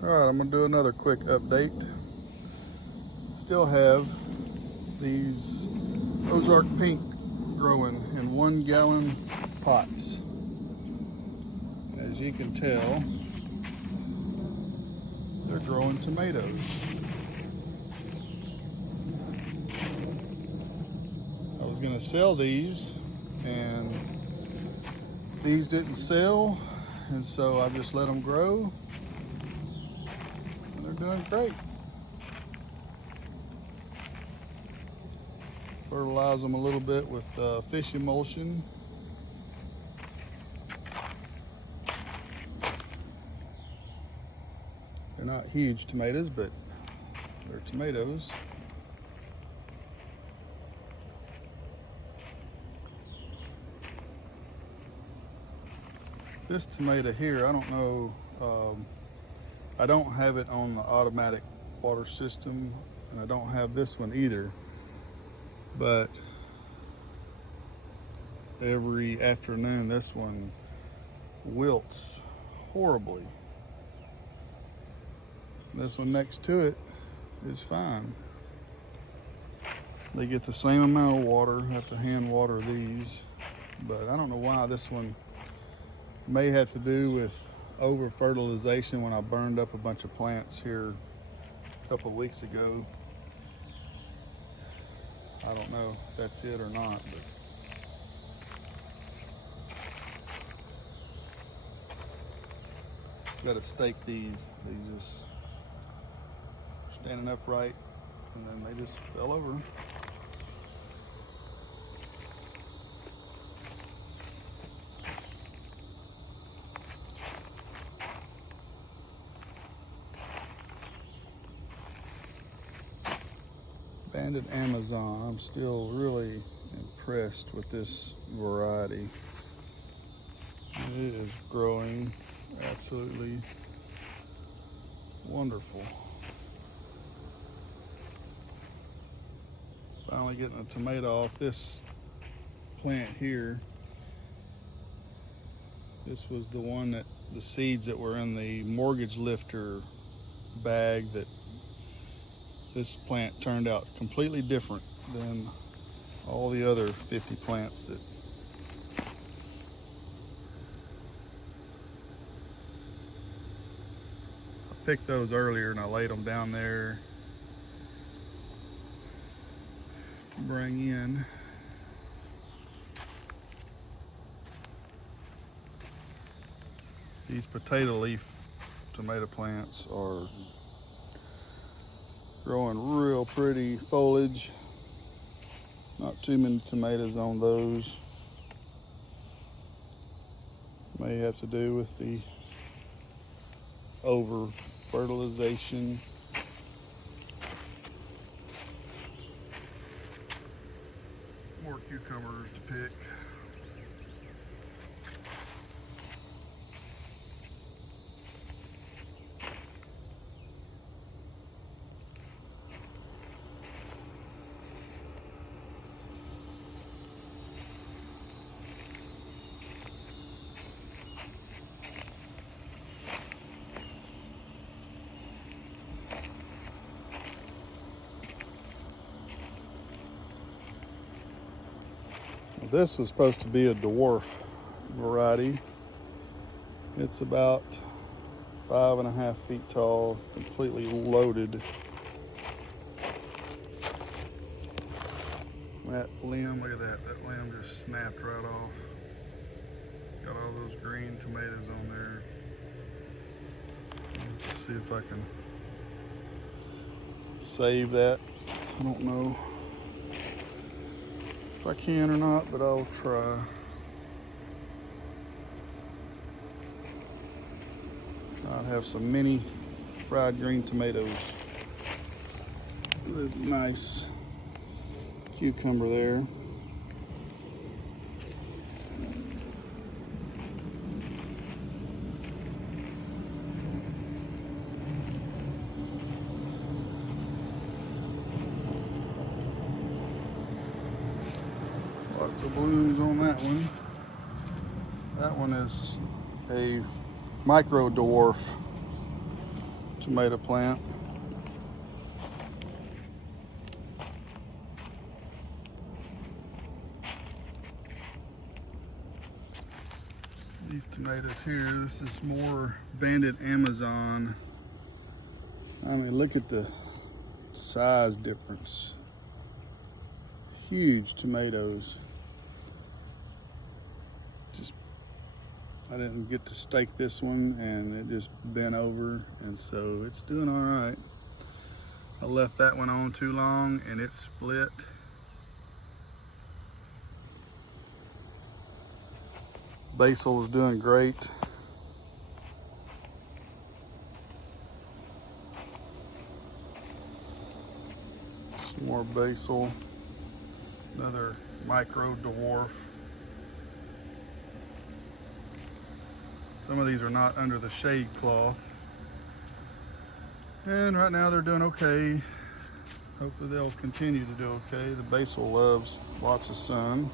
Alright, I'm going to do another quick update. Still have these Ozark Pink growing in 1 gallon pots. As you can tell, they're growing tomatoes. I was going to sell these, and these didn't sell, and so I just let them grow. They're doing great. Fertilize them a little bit with fish emulsion. They're not huge tomatoes, but they're tomatoes. This tomato here, I don't know, I don't have it on the automatic water system, and I don't have this one either, but every afternoon this one wilts horribly. This one next to it is fine. They get the same amount of water. I have to hand water these, but I don't know why this one may have to do with over fertilization when I burned up a bunch of plants here a couple of weeks ago. I don't know if that's it or not, but got to stake these. They just standing upright, and then they just fell over. Banded Amazon. I'm still really impressed with this variety. It is growing absolutely wonderful. Finally getting a tomato off this plant here. This was the one that the seeds that were in the mortgage lifter bag. That this plant turned out completely different than all the other 50 plants that I picked those earlier, and I laid them down there to bring in. These potato leaf tomato plants are growing real pretty foliage. Not too many tomatoes on those. May have to do with the over fertilization. More cucumbers to pick. This was supposed to be a dwarf variety. It's about 5.5 feet tall, completely loaded. That limb, look at that. That limb just snapped right off. Got all those green tomatoes on there. Let's see if I can save that. I don't know if I can or not, but I'll try. I'll have some mini fried green tomatoes. With a nice cucumber there. Lots of blooms on that one. That one is a micro dwarf. tomato plant. These tomatoes here, this is more banded Amazon. I mean, look at the size difference. Huge tomatoes. I didn't get to stake this one and it just bent over, and so it's doing all right. I left that one on too long and it split. Basil is doing great. Some more basil. Another micro dwarf. Some of these are not under the shade cloth. And right now they're doing okay. Hopefully they'll continue to do okay. The basil loves lots of sun.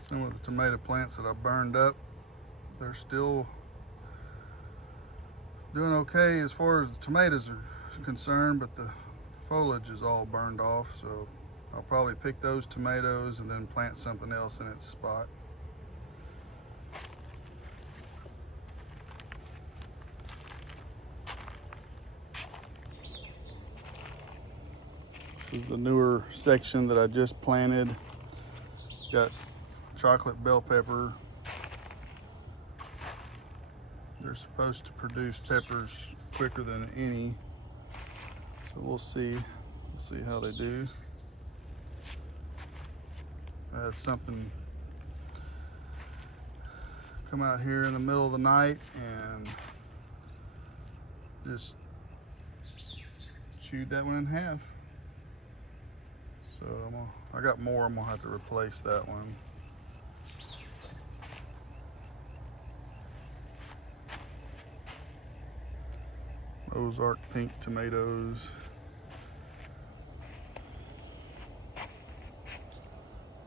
Some of the tomato plants that I burned up, they're still doing okay as far as the tomatoes are concerned, but the foliage is all burned off, so I'll probably pick those tomatoes and then plant something else in its spot. This is the newer section that I just planted. Got chocolate bell pepper. They're supposed to produce peppers quicker than any, so we'll see how they do. I had something come out here in the middle of the night and just chewed that one in half. So I got more. I'm gonna have to replace that one. Ozark pink tomatoes.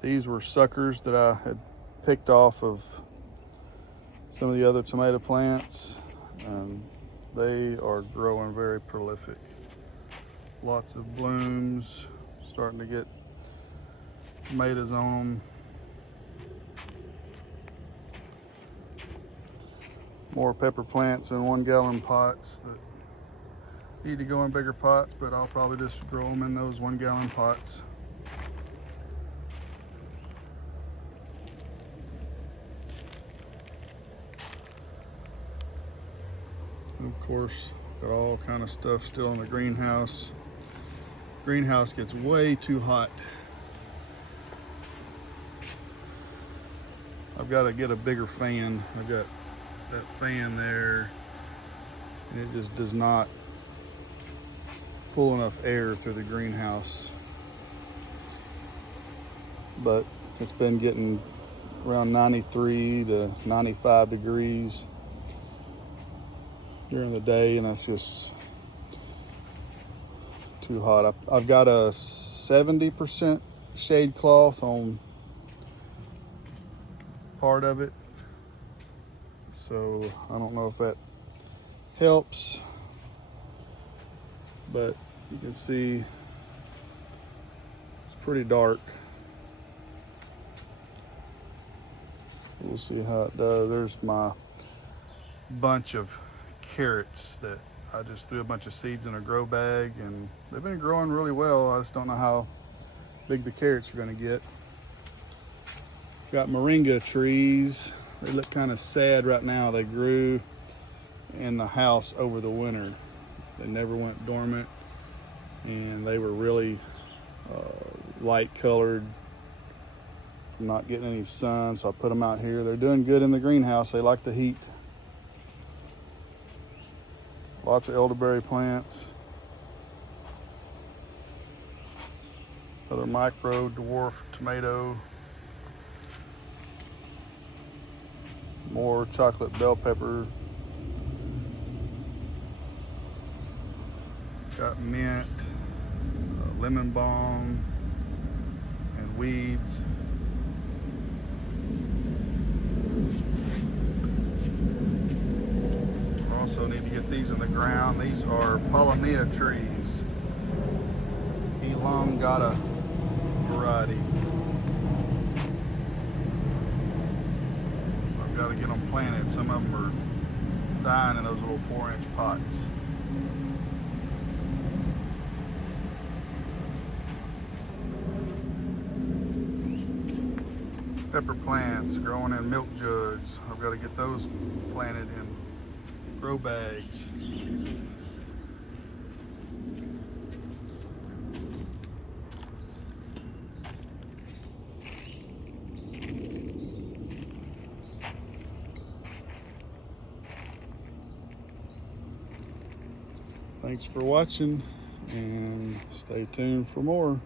These were suckers that I had picked off of some of the other tomato plants, and they are growing very prolific. Lots of blooms, starting to get tomatoes on them. More pepper plants in 1 gallon pots that need to go in bigger pots, but I'll probably just grow them in those 1 gallon pots. And of course, got all kind of stuff still in the greenhouse. Greenhouse gets way too hot. I've got to get a bigger fan. I've got that fan there, and it just does not pull enough air through the greenhouse. But it's been getting around 93 to 95 degrees during the day, and that's just too hot. I've got a 70% shade cloth on part of it, so I don't know if that helps, but you can see it's pretty dark. We'll see how it does. There's my bunch of carrots that I just threw a bunch of seeds in a grow bag, and they've been growing really well. I just don't know how big the carrots are going to get. Got moringa trees. They look kind of sad right now. They grew in the house over the winter. They never went dormant, and they were really light colored, not getting any sun, so I put them out here. They're doing good in the greenhouse. They like the heat. Lots of elderberry plants. Another micro dwarf tomato. More chocolate bell pepper. Got mint, lemon balm, and weeds. Also need to get these in the ground. These are Paulownia trees, elongata variety. I've got to get them planted. Some of them are dying in those little 4-inch pots. Pepper plants growing in milk jugs. I've got to get those planted in grow bags. Thanks for watching, and stay tuned for more.